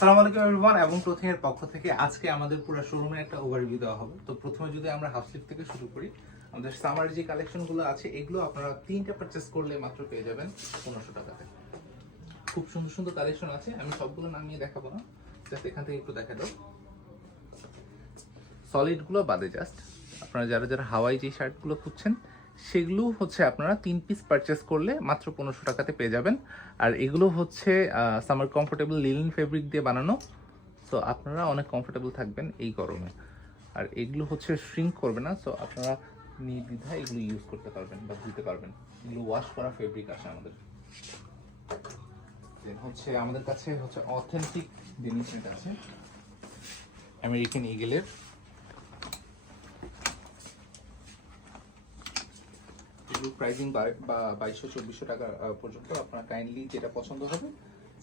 আসসালামু আলাইকুম এভরিওয়ান, এবং ক্লোথিং এর পক্ষ থেকে আজকে আমাদের পুরো শোরুমে একটা ওভারভিউ দেওয়া হবে। তো প্রথমে যদি আমরা হাফ স্লিভ থেকে শুরু করি, আমাদের সামার যে কালেকশনগুলো আছে এগুলো আপনারা তিনটা পারচেস করলে মাত্র পেয়ে যাবেন 1500 টাকাতে। খুব সুন্দর সুন্দর কালেকশন আছে, আমি সবগুলো নামিয়ে দেখাবো না, জাস্ট এখান থেকে একটু দেখা দাও। সলিডগুলো বাদে জাস্ট আপনারা যারা যারা হাওয়াই যে শার্টগুলো খুঁজছেন সেগুলো হচ্ছে আপনারা 3 পিস পারচেস করলে মাত্র 1500 টাকাতে পেয়ে যাবেন। আর এগুলো হচ্ছে সামার কমফোর্টেবল লিনেন ফেব্রিক দিয়ে বানানো, সো আপনারা অনেক কমফোর্টেবল থাকবেন এই গরমে। আর এগুলো হচ্ছে শ্রিঙ্ক করবে না, সো আপনারা নির্দ্বিধায় এগুলো ইউজ করতে পারবেন বা ধুতে পারবেন। এগুলো ওয়াশ করা ফেব্রিক আসে আমাদের। হচ্ছে আমাদের কাছে হচ্ছে অথেন্টিক ডেনিম প্রিন্ট আছে আমেরিকান ইগলের। এগুলো প্রাইসিং 2200-2400 টাকা পর্যন্ত। আপনার কাইন্ডলি যেটা পছন্দ হবে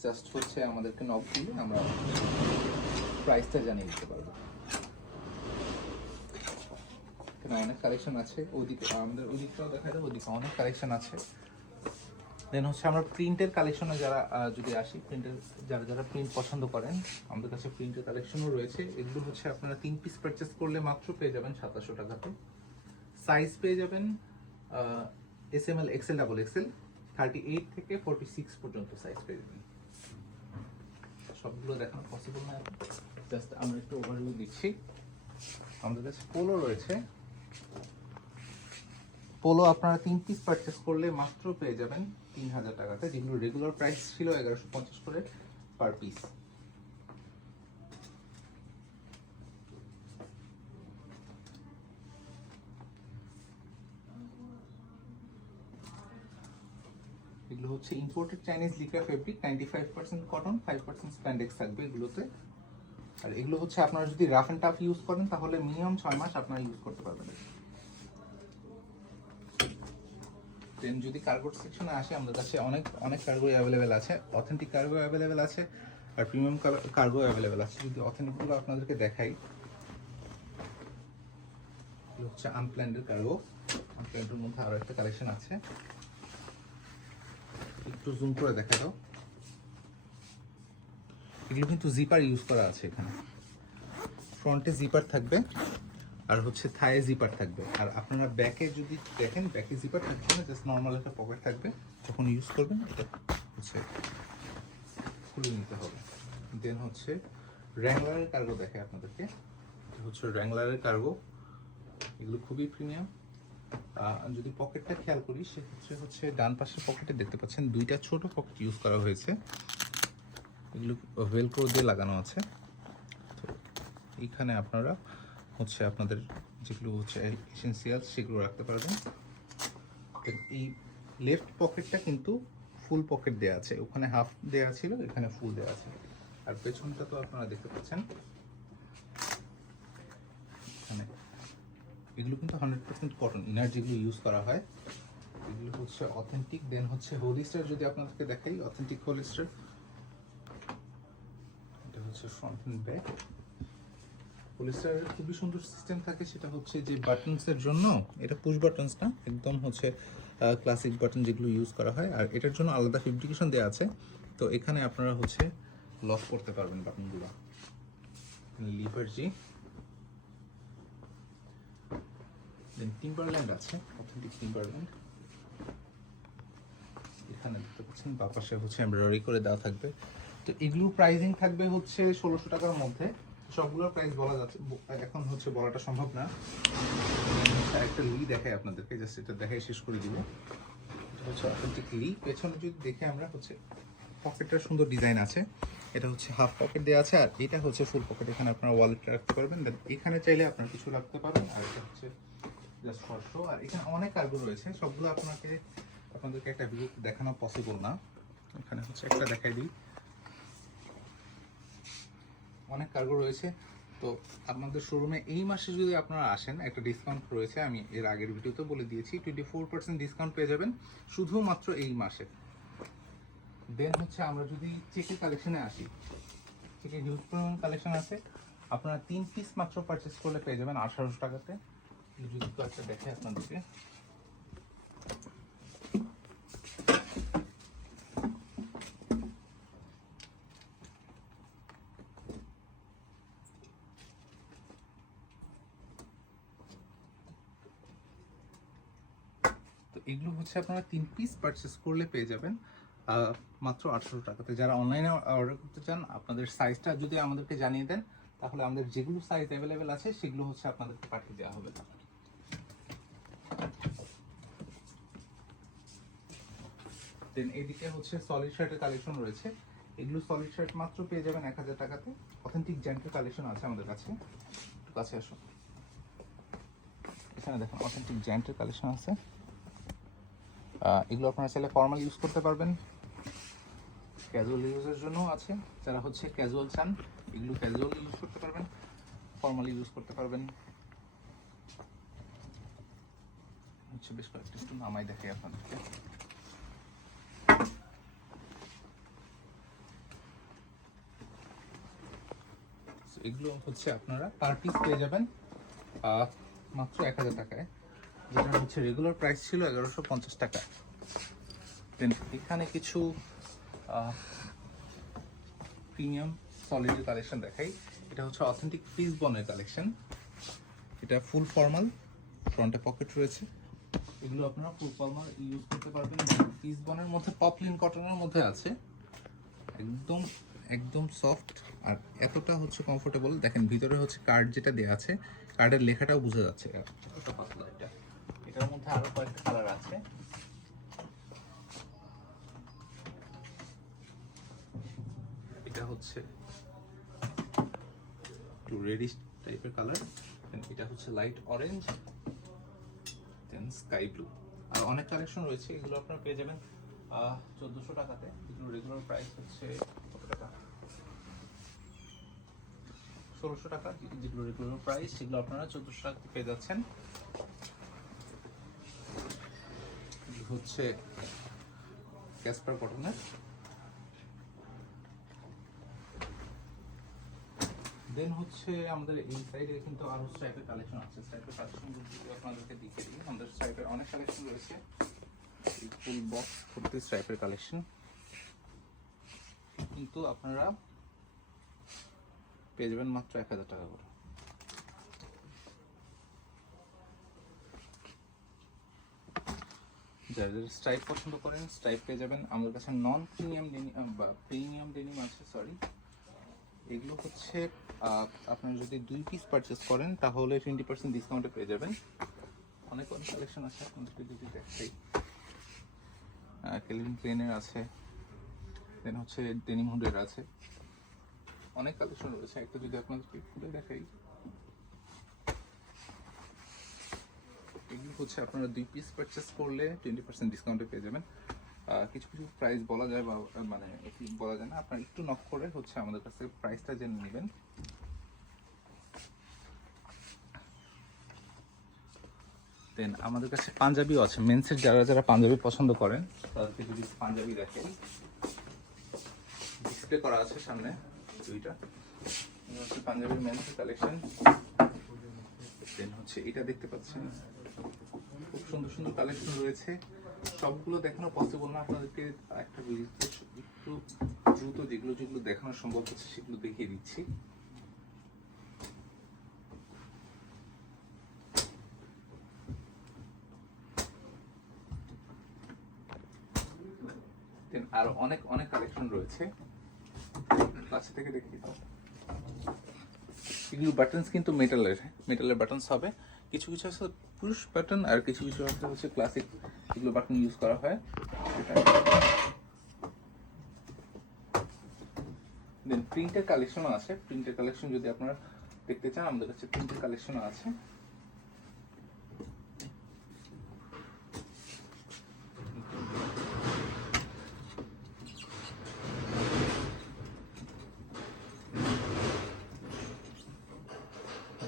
জাস্ট হচ্ছে আমাদেরকে নক দিলে আমরা প্রাইসটা জানিয়ে দিতে পারবো। এখানে অনেক কালেকশন আছে, ওইদিকে আমাদের ওইদিকটাও দেখা যায়, ওইদিকে অনেক কালেকশন আছে। দেন হচ্ছে আমরা প্রিন্টের কালেকশনে যারা যদি আসি, প্রিন্টের যারা যারা প্রিন্ট পছন্দ করেন আমাদের কাছে প্রিন্টের কালেকশনও রয়েছে। এগুলো হচ্ছে আপনারা 3 পিস পারচেস করলে মাত্র পেয়ে যাবেন 2700 টাকাতে। সাইজ পেয়ে যাবেন SML, XL, ডাবল XL 38 থেকে 46 পর্যন্ত সাইজ পেয়ে যাবেন। সবগুলো দেখানো পসিবল না, জাস্ট আমরা একটু ওভারভিউ দিচ্ছি। আমাদের কাছে পোলো রয়েছে। পোলো আপনারা 3 পিস পারচেস করলে মাত্র পেয়ে যাবেন 3000 টাকাতে, যেগুলো রেগুলার প্রাইস ছিল 1150 করে পার পিস। এগুলো হচ্ছে imported Chinese lycra fabric, 95% cotton, 5% spandex থাকবে এগুলোতে। আর এগুলো হচ্ছে আপনারা যদি রাফ এন্ড টাফ ইউজ করেন তাহলে মিনিমাম 6 মাস আপনারা ইউজ করতে পারবেন। দেন যদি কার্গো সেকশনে আসে, আমাদের কাছে অনেক অনেক কার্গো অ্যাভেলেবেল আছে। অথেন্টিক কার্গো অ্যাভেলেবেল আছে আর প্রিমিয়াম কার্গো অ্যাভেলেবেল আছে। যদি অথেন্টিকগুলো আপনাদেরকে দেখাই, এগুলো হচ্ছে আনপ্ল্যান্ডের কার্গো। আনপ্ল্যান্ডের মধ্যে আরও একটা কালেকশন আছে, একটু জুম করে দেখা দাও। এগুলো কিন্তু জিপার ইউজ করা আছে, এখানে ফ্রন্টে জিপার থাকবে আর হচ্ছে থায়ে জিপার থাকবে। আর আপনারা ব্যাকে যদি দেখেন, ব্যাকে জিপার থাকবে না, জাস্ট নর্মাল একটা পকেট থাকবে। যখন ইউজ করবেন এটা হচ্ছে খুলে নিতে হবে। দেন হচ্ছে র্যাংলারের কার্গো দেখে আপনাদেরকে, হচ্ছে র্যাংলারের কার্গো। এগুলো খুবই প্রিমিয়াম। যদি পকেটটা খেয়াল করি, সেক্ষেত্রে হচ্ছে ডান পাশের পকেটে দেখতে পাচ্ছেন দুইটা ছোট পকেট ইউজ করা হয়েছে। এগুলো ভেলক্রো দিয়ে লাগানো আছে। তো এইখানে আপনারা হচ্ছে আপনাদের যেগুলো হচ্ছে এসেনশিয়াল সেগুলো রাখতে পারবেন। এই লেফট পকেটটা কিন্তু ফুল পকেট দেওয়া আছে, ওখানে হাফ দেওয়া ছিল, এখানে ফুল দেওয়া আছে। আর পেছনটা তো আপনারা দেখতে পাচ্ছেন এখানে। এগুলো কিন্তু 100% কটন ইনার যেগুলো ইউজ করা হয়, এগুলো হচ্ছে অথেন্টিক। দেন হচ্ছে হোলিস্টার যদি আপনাদেরকে দেখাই, অথেন্টিক হোলিস্টার। এটা হচ্ছে ফ্রন্ট এন্ড ব্যাক। হোলিস্টারের খুবই সুন্দর সিস্টেম থাকে, সেটা হচ্ছে যে বাটনসের জন্য এটা পুশ বাটনস না, একদম হচ্ছে ক্লাসিক বাটন যেগুলো ইউজ করা হয়। আর এটার জন্য আলাদা ফেব্রিকেশন দেওয়া আছে, তো এখানে আপনারা হচ্ছে লক করতে পারবেন বাটনগুলো। লিভারজি, দেন টিম্বারল্যান্ড আছে, অথেন্টিক টিম্বারল্যান্ড। এখানে দেখতে পাচ্ছেন বাপাশে হচ্ছে এমব্রয়ডারি করে দেওয়া থাকবে। তো এগুলোর প্রাইসিং থাকবে হচ্ছে 1600 টাকার মধ্যে। সবগুলোর প্রাইস বলা যাচ্ছে এখন হচ্ছে বলাটা সম্ভব না। একটা লি দেখাই আপনাদেরকে, জাস্ট এটা দেখাই শেষ করে দিব। এটা হচ্ছে অথেন্টিক লি। পেছনে যদি দেখে আমরা হচ্ছে পকেটটা সুন্দর ডিজাইন আছে। এটা হচ্ছে হাফ পকেট দেওয়া আছে আর এটা হচ্ছে ফুল পকেট। এখানে আপনারা ওয়ালেট রাখতে পারবেন, দেন এখানে চাইলে আপনারা কিছু রাখতে পারবেন। আর এটা হচ্ছে জাস্ট ফর শো। আর এখানে অনেক কার্গো রয়েছে, সবগুলো আপনাদেরকে একটা ভিউ দেখানো পসিবল না। এখানে হচ্ছে একটা দেখাই দিই, অনেক কার্গো রয়েছে। তো আপনাদের শোরুমে এই মাসে যদি আপনারা আসেন, একটা ডিসকাউন্ট রয়েছে, আমি এর আগের ভিডিওতে বলে দিয়েছি, 24% ডিসকাউন্ট পেয়ে যাবেন শুধুমাত্র এই মাসে। দেন হচ্ছে আমরা যদি চেকের কালেকশনে আসি, চেকের হিউজ পরিমাণ কালেকশন আছে। আপনারা 3 পিস মাত্র পারচেস করলে পেয়ে যাবেন 1800 টাকাতে। যদি একটা দেখে আপনাদেরকে, এগুলো হচ্ছে আপনারা 3 পিস পারচেস করলে পেয়ে যাবেন মাত্র 800 টাকাতে। যারা অনলাইনে অর্ডার করতে চান আপনাদের সাইজটা যদি আমাদেরকে জানিয়ে দেন তাহলে আমাদের যেগুলো সাইজ অ্যাভেলেবেল আছে সেগুলো হচ্ছে আপনাদেরকে পাঠিয়ে দেওয়া হবে। দেন এদিকে হচ্ছে সলিড শার্টের কালেকশন রয়েছে। এগুলো সলিড শার্ট মাত্র পেয়ে যাবেন 1000 টাকাতে। অথেন্টিক জ্যান্টের কালেকশন আছে আমাদের কাছে, একটু কাছে আসো। এখানে দেখুন অথেন্টিক জ্যান্টের কালেকশন আছে। এগুলো আপনারা চাইলে ফর্মাল ইউজ করতে পারবেন, ক্যাজুয়াল ইউজের জন্য আছে। যারা হচ্ছে ক্যাজুয়াল চান এগুলো ক্যাজুয়াল ইউজ করতে পারবেন, ফর্মাল ইউজ করতে পারবেন। হচ্ছে বেশ কয়েকটা একটু নামাই দেখাই আপনাদেরকে। এগুলো হচ্ছে আপনারা পার পিস পেয়ে যাবেন মাত্র 1000 টাকায়, যেটা হচ্ছে রেগুলার প্রাইস ছিল 1150 টাকা। দেন এখানে কিছু প্রিমিয়াম সলিডের কালেকশন দেখাই। এটা হচ্ছে অথেন্টিক ফিস বনের কালেকশন। এটা ফুল ফর্মাল, ফ্রন্টে পকেট রয়েছে। এগুলো আপনারা ফুল ফর্মাল ইউজ করতে পারবেন। ফিস বনের মধ্যে পপলিন কটনের মধ্যে আছে, একদম একদম সফট আর এতটা হচ্ছে কমফোর্টেবল। দেখেন ভিতরে হচ্ছে কার্ড যেটা দেওয়া আছে, কার্ডের লেখাটাও বোঝা যাচ্ছে এতটা পাতলা। এটার মধ্যে আরো কয়েকটা কালার আছে। এটা হচ্ছে একটু রেডিশ টাইপের কালার, এটা হচ্ছে লাইট অরেঞ্জ, দেন স্কাই ব্লু। আর অনেক কালেকশন রয়েছে, এগুলো আপনারা পেয়ে যাবেন 1400 টাকাতে। এগুলো রেগুলার প্রাইস হচ্ছে কত টাকা, 1600 টাকা। যেগুলো রেগুলার প্রাইস সেগুলো আপনারা 1400 টাকাতে পেয়ে যাচ্ছেন। হচ্ছে ক্যাসপার কটনের। দেন হচ্ছে আমাদের এই সাইডে কিন্তু আরো স্ট্রাইপের কালেকশন আছে। স্ট্রাইপের কালেকশন যদি আপনাদেরকে দেখিয়ে দিই, আমাদের স্ট্রাইপের অনেক কালেকশন রয়েছে। ফুল বক্স ভর্তি স্ট্রাইপের কালেকশন, কিন্তু আপনারা পেয়ে যাবেন মাত্র 1000 টাকা করে। যারা স্ট্রাইপ পছন্দ করেন স্ট্রাইপ পেয়ে যাবেন আমাদের কাছে। নন প্রিমিয়াম ডেনিম বা প্রিমিয়াম ডেনিম আছে, সরি। এগুলো হচ্ছে আপনারা যদি 2 পিস পারচেস করেন তাহলে 20% ডিসকাউন্টে পেয়ে যাবেন। অনেক অনেক কালেকশন আছে, আপনাদেরকে যদি দেখাই। কেলভিন ক্লেনের আছে, দেন হচ্ছে ডেনিম হুডের আছে, অনেক কালেকশন রয়েছে। একটা যদি আপনাদেরকে খুলে দেখাই, এগুলো হচ্ছে আপনারা 2 পিস পারচেস করলে 20% ডিসকাউন্টে পেয়ে যাবেন। কিছু কিছু প্রাইস বলা যায় বা মানে বলা যায় না, আপনারা একটু নক করে হচ্ছে আমাদের কাছে প্রাইসটা জেনে নেবেন। দেন আমাদের কাছে পাঞ্জাবিও আছে মেন্সের। যারা যারা পাঞ্জাবি পছন্দ করেন তাদেরকে যদি পাঞ্জাবি দেখেন, ডিসপ্লে করা আছে সামনে দুইটা হচ্ছে পাঞ্জাবি মেন্সের কালেকশন। দেন হচ্ছে এটা দেখতে পাচ্ছেন, খুব সুন্দর সুন্দর কালেকশন রয়েছে। সবগুলো দেখানো পসিবল না, আপনাদেরকে একটা ভিডিওতে একটু দ্রুত যেগুলো যেগুলো দেখানো সম্ভব হচ্ছে সেগুলো দেখিয়ে দিচ্ছি। আরো অনেক অনেক কালেকশন রয়েছে, কাছে থেকে দেখিয়ে দাও। এগুলো বাটনস কিন্তু মেটালের বাটনস হবে। কিছু কিছু আছে পুশ বাটন আর কিছু কিছু হচ্ছে ক্লাসিক, এগুলো বাটন ইউজ করা হয়। দেন প্রিন্টের কালেকশনও আছে। প্রিন্টের কালেকশন যদি আপনারা দেখতে চান আমাদের কাছে প্রিন্টের কালেকশনও আছে।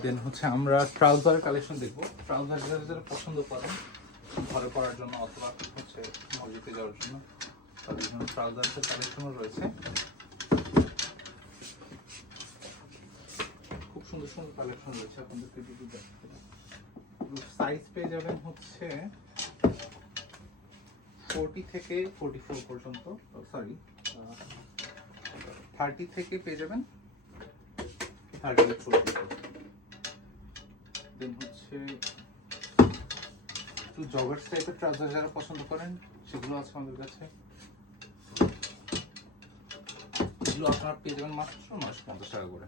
দেন হচ্ছে আমরা ট্রাউজারের কালেকশন দেখবো। ট্রাউজার যারা যারা পছন্দ করেন ঘরে পরার জন্য অথবা হচ্ছে মসজিদে যাওয়ার জন্য, তাদের জন্য ট্রাউজারের কালেকশনও রয়েছে। খুব সুন্দর সুন্দর কালেকশন রয়েছে, আপনাদেরকে যদি দেখতে সাইজ পেয়ে যাবেন হচ্ছে 40 থেকে 44 পর্যন্ত, সরি 30 থেকে পেয়ে যাবেন 38 পর্যন্ত। দেন হচ্ছে একটু জগার্স টাইপের ট্রাউজার যারা পছন্দ করেন সেগুলো আছে আমাদের কাছে। এগুলো আপনারা পেয়ে যাবেন মাত্র 950 টাকা করে।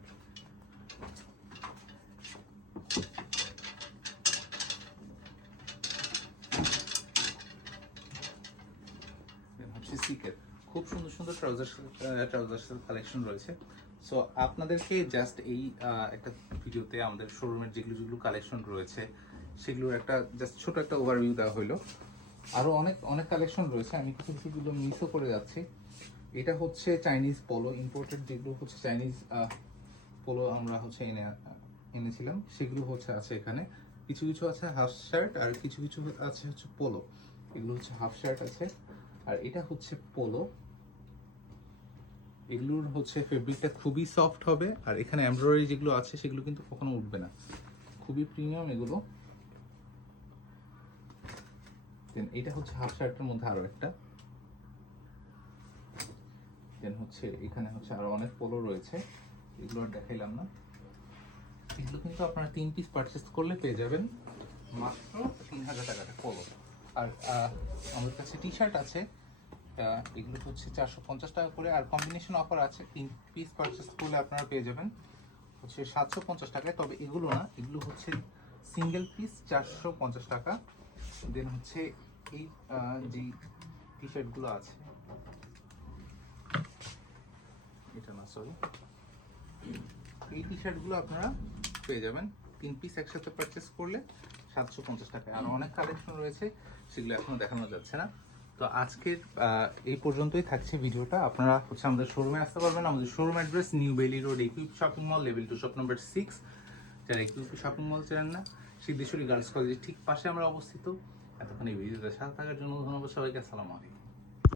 হচ্ছে সিকের খুব সুন্দর সুন্দর ট্রাউজার কালেকশন রয়েছে। সো আপনাদেরকে জাস্ট এই একটা ভিডিওতে আমাদের শোরুমের যেগুলো যেগুলো কালেকশন রয়েছে সেগুলোর একটা জাস্ট ছোট একটা ওভারভিউ দেওয়া হলো। আরও অনেক অনেক কালেকশন রয়েছে, আমি কিছু কিছুগুলো মিসও করে যাচ্ছি। এটা হচ্ছে চাইনিজ পোলো, ইম্পোর্টেড যেগুলো হচ্ছে চাইনিজ পোলো আমরা হচ্ছে এনেছিলাম, সেগুলো হচ্ছে আছে এখানে। কিছু কিছু আছে হাফ শার্ট আর কিছু কিছু আছে হচ্ছে পোলো। এগুলো হচ্ছে হাফ শার্ট আছে আর এটা হচ্ছে পোলো। এগুলোর হচ্ছে ফেব্রিকটা খুবই সফট হবে আর এখানে এমব্রয়ডারি যেগুলো আছে সেগুলো কিন্তু কখনো উঠবে না, খুবই প্রিমিয়াম এগুলো। দেন এটা হচ্ছে হাফ শার্টের মধ্যে আরো একটা। দেন হচ্ছে এখানে হচ্ছে আরো অনেক পোলো রয়েছে, এগুলো আর দেখাইলাম না। এগুলো কিন্তু আপনারা 3 পিস পারচেস করলে পেয়ে যাবেন মাত্র 3000 টাকাতে পোলো। আর আমাদের কাছে টি শার্ট আছে, এগুলো হচ্ছে 450 টাকা করে। আর কম্বিনেশন অফার আছে, 3 পিস পারচেস করলে আপনারা পেয়ে যাবেন হচ্ছে 750 টাকায়। তবে এগুলো না, এগুলো হচ্ছে সিঙ্গেল পিস 450 টাকা। দেন হচ্ছে এই যে টি শার্টগুলো আছে, এটা না সরি, এই টি শার্টগুলো আপনারা পেয়ে যাবেন 3 পিস একসাথে পারচেস করলে 750 টাকায়। আর অনেক কালেকশন রয়েছে, সেগুলো এখনো দেখানো যাচ্ছে না। তো আজকের এই পর্যন্তই থাকছে ভিডিওটা। আপনারা হচ্ছে আমাদের শোরুমে আসতে পারবেন। আমাদের showroom address new Bailey road, equip shopping mall, level 2, shop number 6। যারা ইকুইপ শপিং মল চেনেন না, সিদ্ধেশ্বরী গার্লস কলেজের ঠিক পাশে আমরা অবস্থিত। এতক্ষণ এই ভিডিওতে সাথে থাকার জন্য ধন্যবাদ সবাইকে। আসসালামু আলাইকুম।